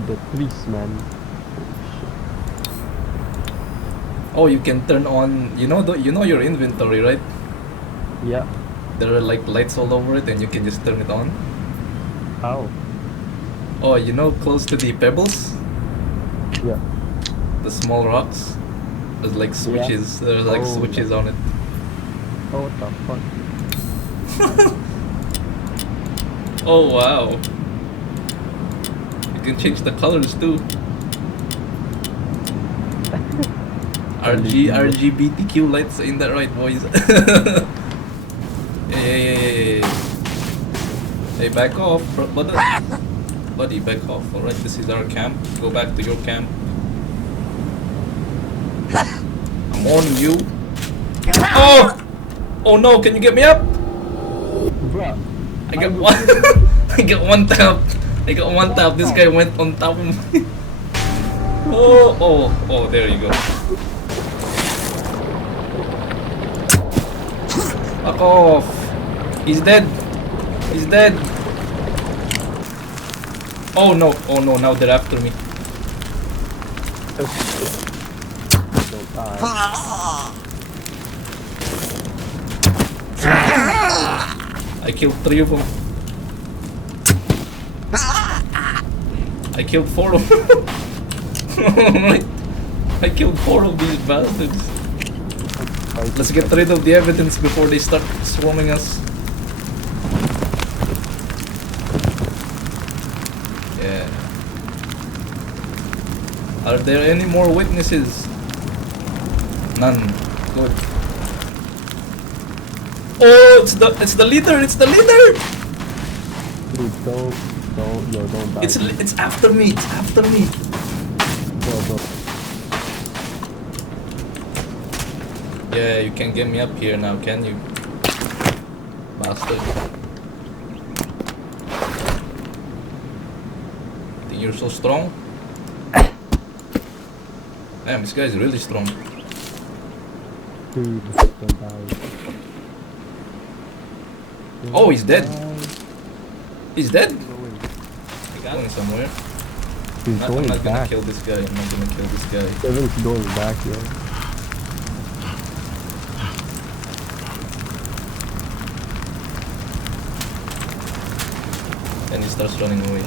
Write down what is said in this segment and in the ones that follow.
the trees, man. Oh, you can turn on. You know your inventory, right? Yeah. There are like lights all over it, and you can just turn it on. How? Oh, close to the pebbles, Yeah. the small rocks. There's like switches. There's like Oh, switches on it. Oh, what the fuck? Oh wow! You can change the colors too. RGBTQ lights, ain't that right, boys? Hey, hey, back off, buddy, back off. All right, this is our camp. Go back to your camp. I'm warning you. Oh! Oh no! Can you get me up? Bruh. I got one. I got one tap. I got one tap. This guy went on top of me. Oh! There you go. Fuck off. He's dead. He's dead. Oh no! Now they're after me. Don't die. I killed 3 of them. I killed 4 of them. I killed 4 of these bastards. Let's get rid of the evidence before they start swarming us. Yeah. Are there any more witnesses? None. Good. Oh, it's the leader. It's the leader. Dude, don't die. It's after me. It's after me. Go. Yeah, you can get me up here now, can you? Bastard. Think you're so strong? Damn, this guy's really strong. Dude, don't die. Oh, he's dead. He's dead? He's going somewhere. He's I'm going not gonna back. kill this guy. I'm not gonna kill this guy. Kevin's going back, yo. And he starts running away.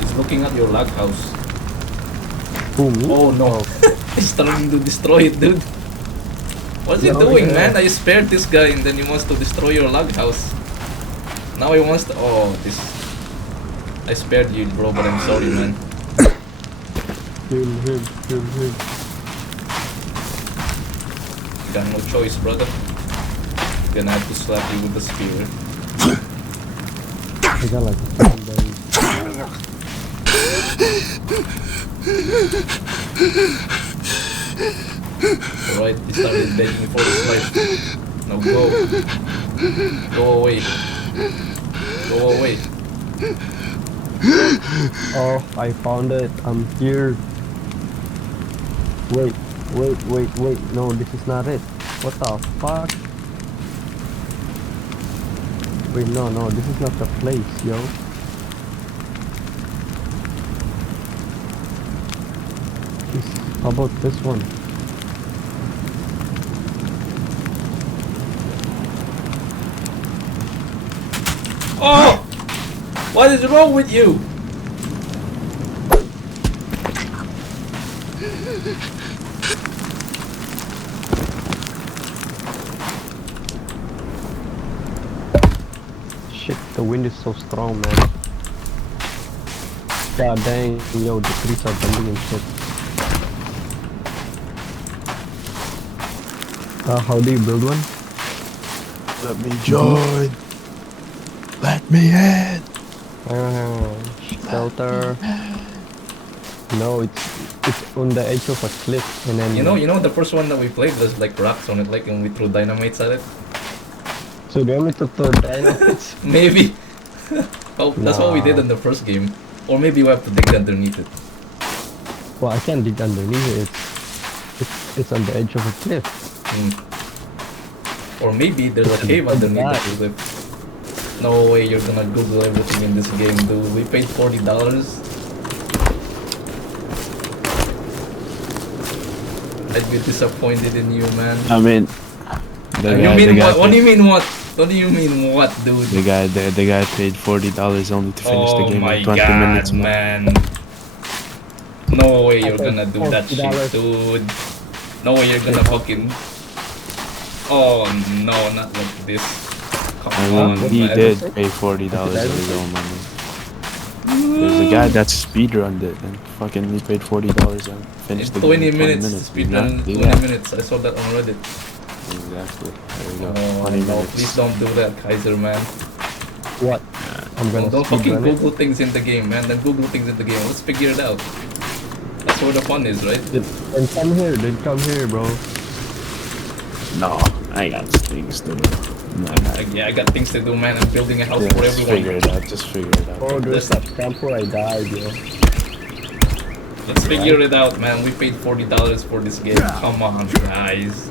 He's looking at your log house. Who, me? Oh no. He's trying to destroy it, dude. What's he Yeah, doing, yeah. man? I spared this guy and then he wants to destroy your log house. Now he wants to... Oh, this... I spared you, bro, but I'm sorry, man. Kill him. You got no choice, brother. Gonna have to slap you with the spear. I got like 7 days. Alright, he started begging for his life. Now go. Go away. Go away. Oh, I found it. I'm here. Wait. No, this is not it. What the fuck? Wait, no, this is not the place, yo. How about this one? Oh! What is wrong with you? Shit, the wind is so strong, man. God dang, yo, the trees are bending and shit. How do you build one? Let me join. Let me in. Shelter. No, it's on the edge of a cliff, and then You know the first one that we played, there's like rocks on it, like, and we threw dynamites at it? So do you want me to throw dynamite? Maybe. Oh, that's what we did Nah. in the first game. Or maybe we have to dig underneath it. Well, I can't dig underneath it. It's on the edge of a cliff. Or maybe there's a cave underneath the die. cliff. No way you're gonna Google everything in this game, dude. We paid $40. I'd be disappointed in you, man. I mean, What do you mean what? What do you mean what, dude? the guy paid $40 only to finish the game my in 20 god, minutes. man. No way you're I paid gonna do that shit, $40. dude. No way you're gonna fucking... Oh no, not like this. Come I on, mean, he man. did pay $40 of his own money. There's a guy that speedrunned it and fucking he paid $40 and In finished the 20 game in 20 minutes, minutes. speed Do not run do 20 that. minutes. I saw that on Reddit. Exactly. There you go. Oh 20 no, minutes. please don't do that, Kaiser, man. What? I'm gonna Don't fucking speedrun it. Google things in the game, man. Then Google things in the game. Let's figure it out. That's where the fun is, right? And come here, dude. Come here, bro. No, I got things to do. No, I got things to do, man. I'm building a house yeah, for just figure everyone. it out. Just figure it out. Oh, there's that camp where I died, yo. Let's figure it out, man. We paid $40 for this game. Come on, guys.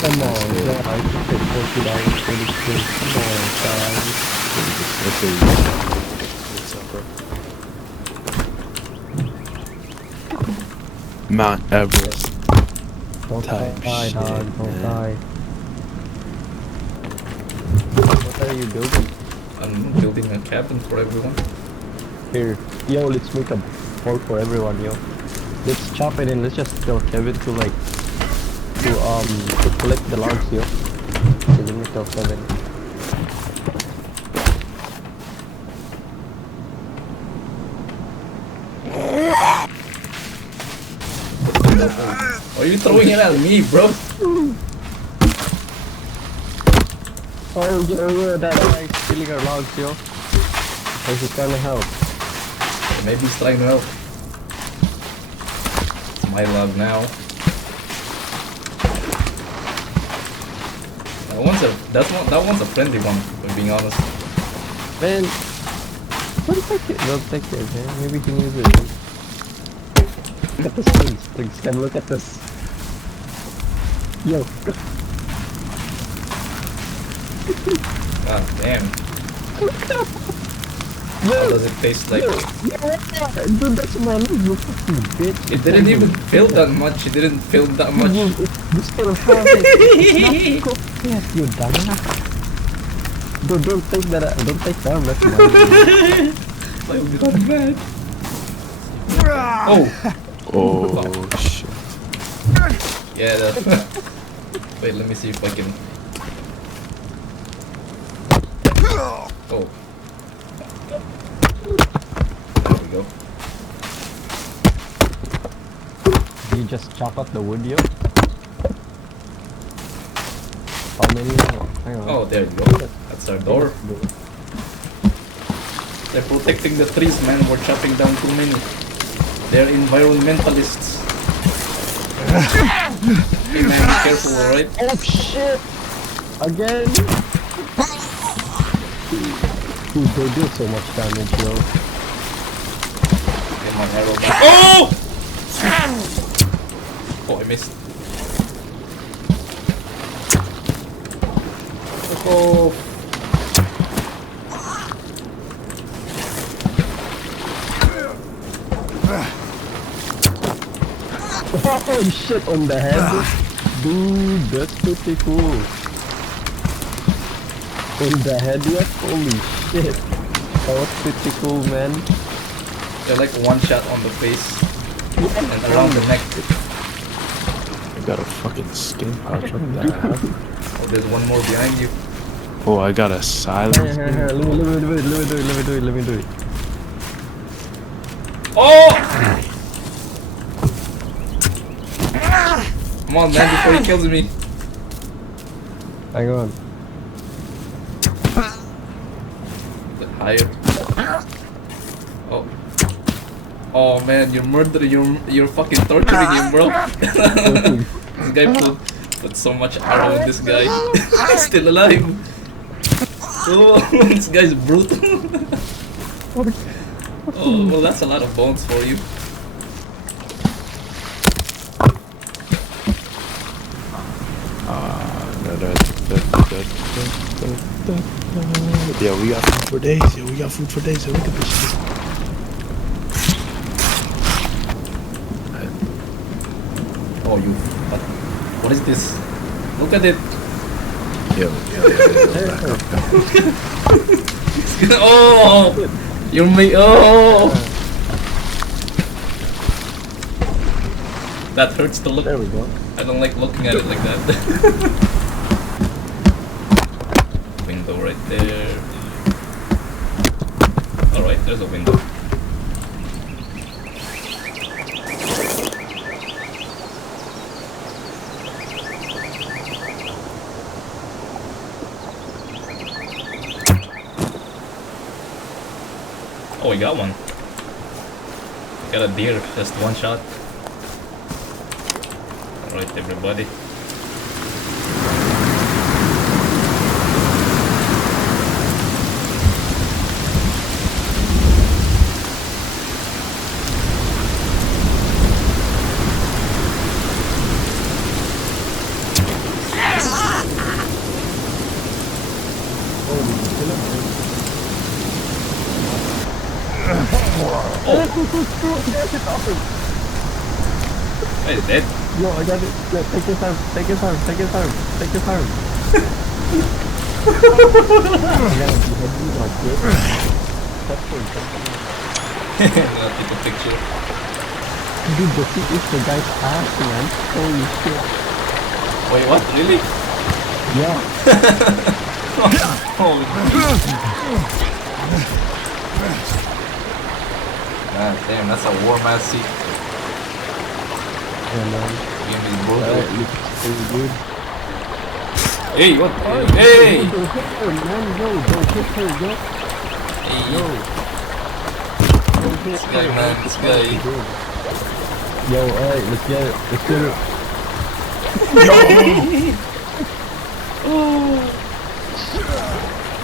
Come on, guys. I paid $40 for this game. Come on, guys. What's up, bro? Mount Everest. Don't Type die, shit, dog. Don't man. die. What are you building? I'm building a cabin for everyone. Here. Yo, let's make a fort for everyone, yo. Let's chop it and let's just tell Kevin to like to collect the logs, yo. So let me tell Kevin. Why are you throwing it at me, bro? Oh, get over that guy stealing our logs, yo. Or he's trying to help. Maybe he's trying to help. It's my log now. That one's a friendly one, if I'm being honest. Man, don't take it, man. Maybe he can use it. Look at this thing, Stem, look at this. Yo, God damn. How yo, does it taste like? dude, that's my leg, you fucking bitch. It didn't even feel that much. It didn't feel that much. You still have it. It's not cooked yet, you dumbass. Dude, don't take that, don't take that, that's mine. Like, God, man. Oh! Oh shit. Yeah, that. Wait, let me see if I can. Oh. There we go. You just chop up the wood, yo? How many? Hang on. Oh, there you go. That's our door. They're protecting the trees, man. We're chopping down too many. They're environmentalists. Hey, man, be careful, alright? Oh shit! Again? Dude, they do so much damage, yo. Get my arrow back. Oh! Oh, I missed. Oh. Oh shit, on the head? Dude, that's pretty cool. On the head, yet? Holy shit. That was pretty cool, man. They're like one shot on the face and around the neck. I got a fucking skin pouch. What the hell? Oh, there's one more behind you. Oh, I got a silence. Here, let me do it. Oh! Come on, man, before he kills me. Hang on. Bit higher. Oh. Oh man, you're murdering, you're fucking torturing him, bro. This guy put so much arrow in this guy. He's still alive. Oh, this guy's brutal. Oh, well, that's a lot of bones for you. Yeah, we got food for days. Yeah, we got food for days. So look at this shit. Oh, you. What is this? Look at it. Yo. Oh, you're me. Oh, that hurts to look. There we go. I don't like looking at it like that. Window right there. Alright, there's a window. Oh, we got one. Got a deer, just one shot. Alright, everybody. Wait, is dead? Yo, I got it. Yo, take his arm. Take his arm. Take his arm. Take his arm. I'm gonna take a picture. Dude, the seat is the guy's ass, man. Holy shit. Wait, what? Really? Yeah. Holy God damn, that's a warm ass seat. Yeah, man. Game is Alright, brutal. looks pretty good. Hey, what? Hey! Hey! Don't hit her, man. Yo, don't hit her, yo. Hey, Yo. Don't hit this guy, man, this guy. Yo, alright, let's get it. Let's get it.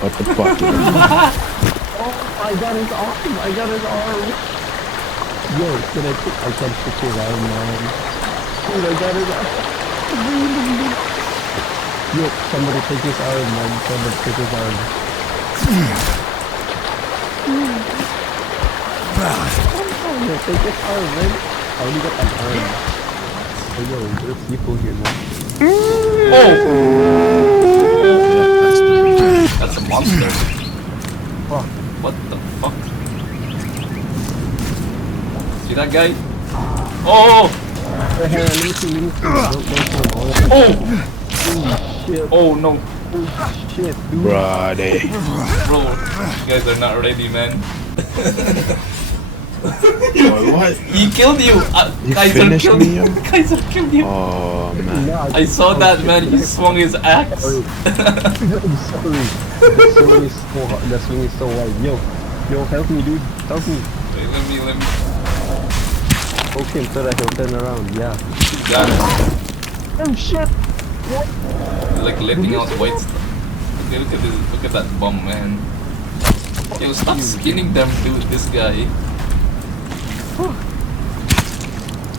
What the fuck? Oh, I got his arm. I got his arm. Yo, can I can't pick his arm, man. Dude, I got his arm. Yo, somebody take his arm, man. Somebody take his arm. Yo, take his arm, man. I only got an arm. Oh, yo, there's people here, man. Oh! That's a monster. Fuck. What the fuck? See that guy? Oh! Hey, let me see. Don't kill him. Oh! Holy shit. Oh no. Holy shit, dude. Brody. Bro, you guys are not ready, man. What? He killed you! You Kaiser finished killed me, you! yo? Kaiser killed you! Oh, man. Nah, I saw that, man. He swung his axe. Sorry. I'm sorry. The swing is so wide. Yo, help me, dude. Help me. Wait, let me. Okay, so that he'll turn around. Yeah. Got it. Oh shit! He's like letting out white stuff. Okay, look at this. Look at that bum, man. Yo, stop skinning them, dude. This guy.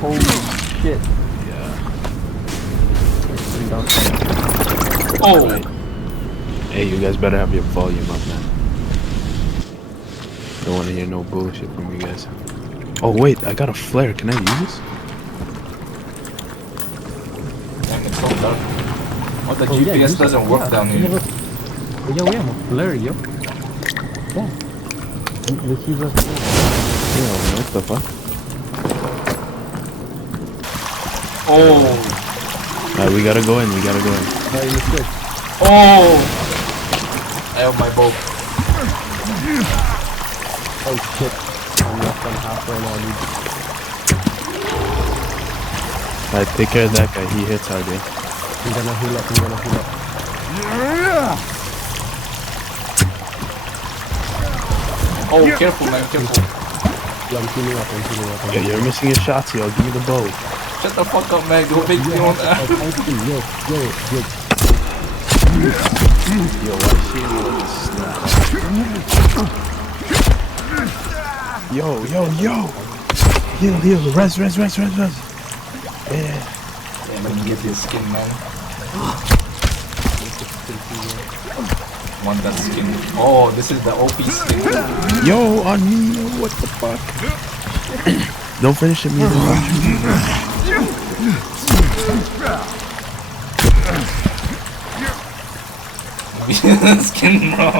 Holy shit! Yeah. Oh! Hey, you guys better have your volume up, man. Don't want to hear no bullshit from you guys. Oh, wait, I got a flare. Can I use this? Damn, it's so dark. What, the Oh, yeah, GPS use doesn't it. work Yeah, down we here. have a flare, yo. Yeah. Let's use a flare. Yeah, what the fuck? Oh! Alright, we gotta go in. Alright, let's go. Oh! I have my bow. Oh shit. I'm less than halfway now, dude. Alright, take care of that guy. He hits hard, yeah. I'm gonna heal up. Oh, careful, man, careful. Yeah, I'm healing up. Yeah, you're missing your shots here. I'll give you the bow. Shut the fuck up, man. Go make your own ass. Yo. Yo, why she in Yo. Heal. Res. Yeah. Yeah, let me get his skin, man. want that skin. Oh, this is the OP skin. Yo, on me. What the fuck? Don't finish it, me. Skin, bro.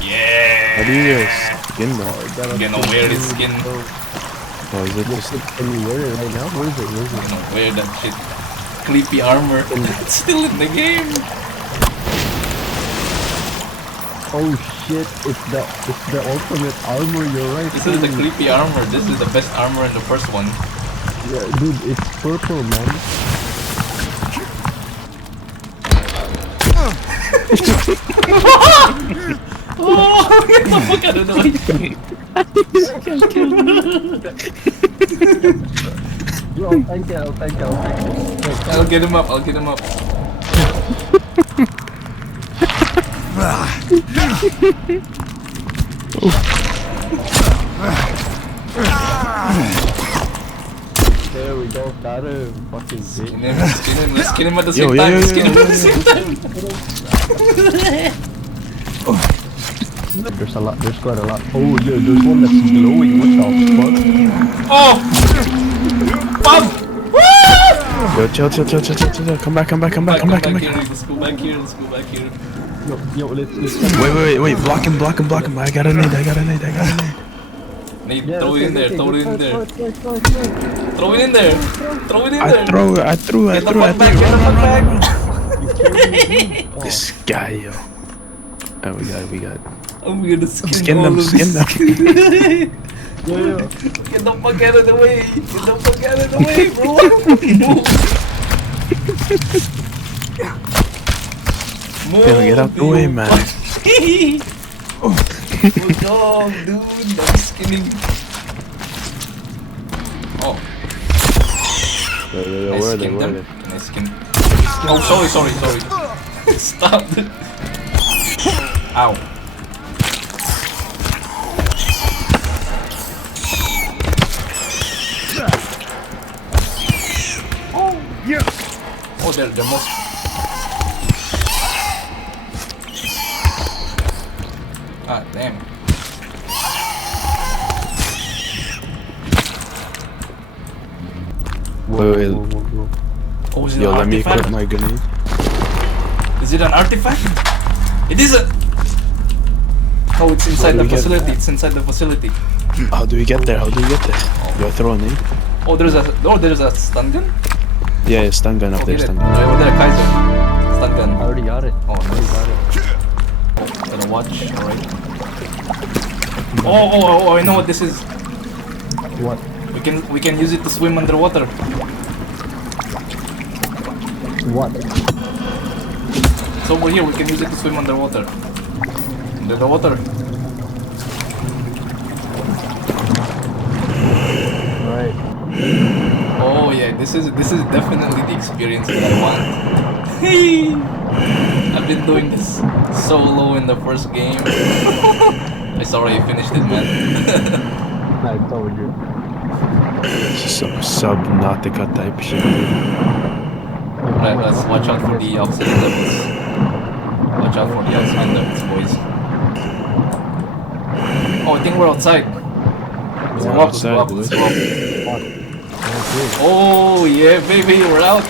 Yeah. How do you get skin though? I'm gonna wear this skin. Oh, is it just... Can you wear it right now? Where is it? Where is I'm it? gonna wear that shit. Creepy armor. It's still in the game. Oh shit! It's the ultimate armor. You're right. This is the creepy armor. This is the best armor in the first one. Yeah, dude, it's purple, man. Oh, get the fuck out of the way. Yo, thank you, thank you, thank you. I'll get him up. I'll get him up. There we go, got him. Fucking bitch. Skin him. Let's skin him at the Yo, same yo, time. yo, Skin him yo, at the same time. There's a lot, there's quite a lot. Oh, yeah, there's one that's glowing. What the fuck? Oh! Bob! Yo, chill. Come back. Here. Let's go back here. Yo, let's Wait. Block him. I got a nade. Nate, Yeah, throw it in there. Throw it in there. Throw it in there. Throw it in I there. threw. Get the fuck back. Get the fuck back. This guy, yo. Oh, we got. I'm gonna Skin all them. of this. Yeah. Get the fuck out of the way. Get the fuck out of the way, bro. Move. Get out the way, man. Good dog, dude. I'm skinning. Oh, Yo, I where are skinned they? them. Can I skin? Oh, sorry. Stop. Ow. Oh, they're most. Ah, damn. Wait. Oh, is it Yo, an let me artifact? equip my grenade. Is it an artifact? It is a. Oh, it's inside do the we get? facility. It's inside the facility. How do we get there? Yo, throw a nade. Oh, there's a stun gun. Yeah, stun gun up Oh, there, get it. stun gun. Right over there, Kaiser. Stun gun. I already got it. Oh, nice. Gonna watch. Alright. Oh! I know what this is. What? We can use it to swim underwater. What? It's over here. We can use it to swim underwater. Under the water. Right. Oh yeah, this is definitely the experience that I want. I've been doing this solo in the first game. I already finished it, man. I told you. Subnautica type shit. Right, let's watch out for the oxygen levels. Watch out for the oxygen levels, boys. Oh, I think we're outside. Let's We're walk, outside, let's boys. walk. Oh yeah, baby, we're out.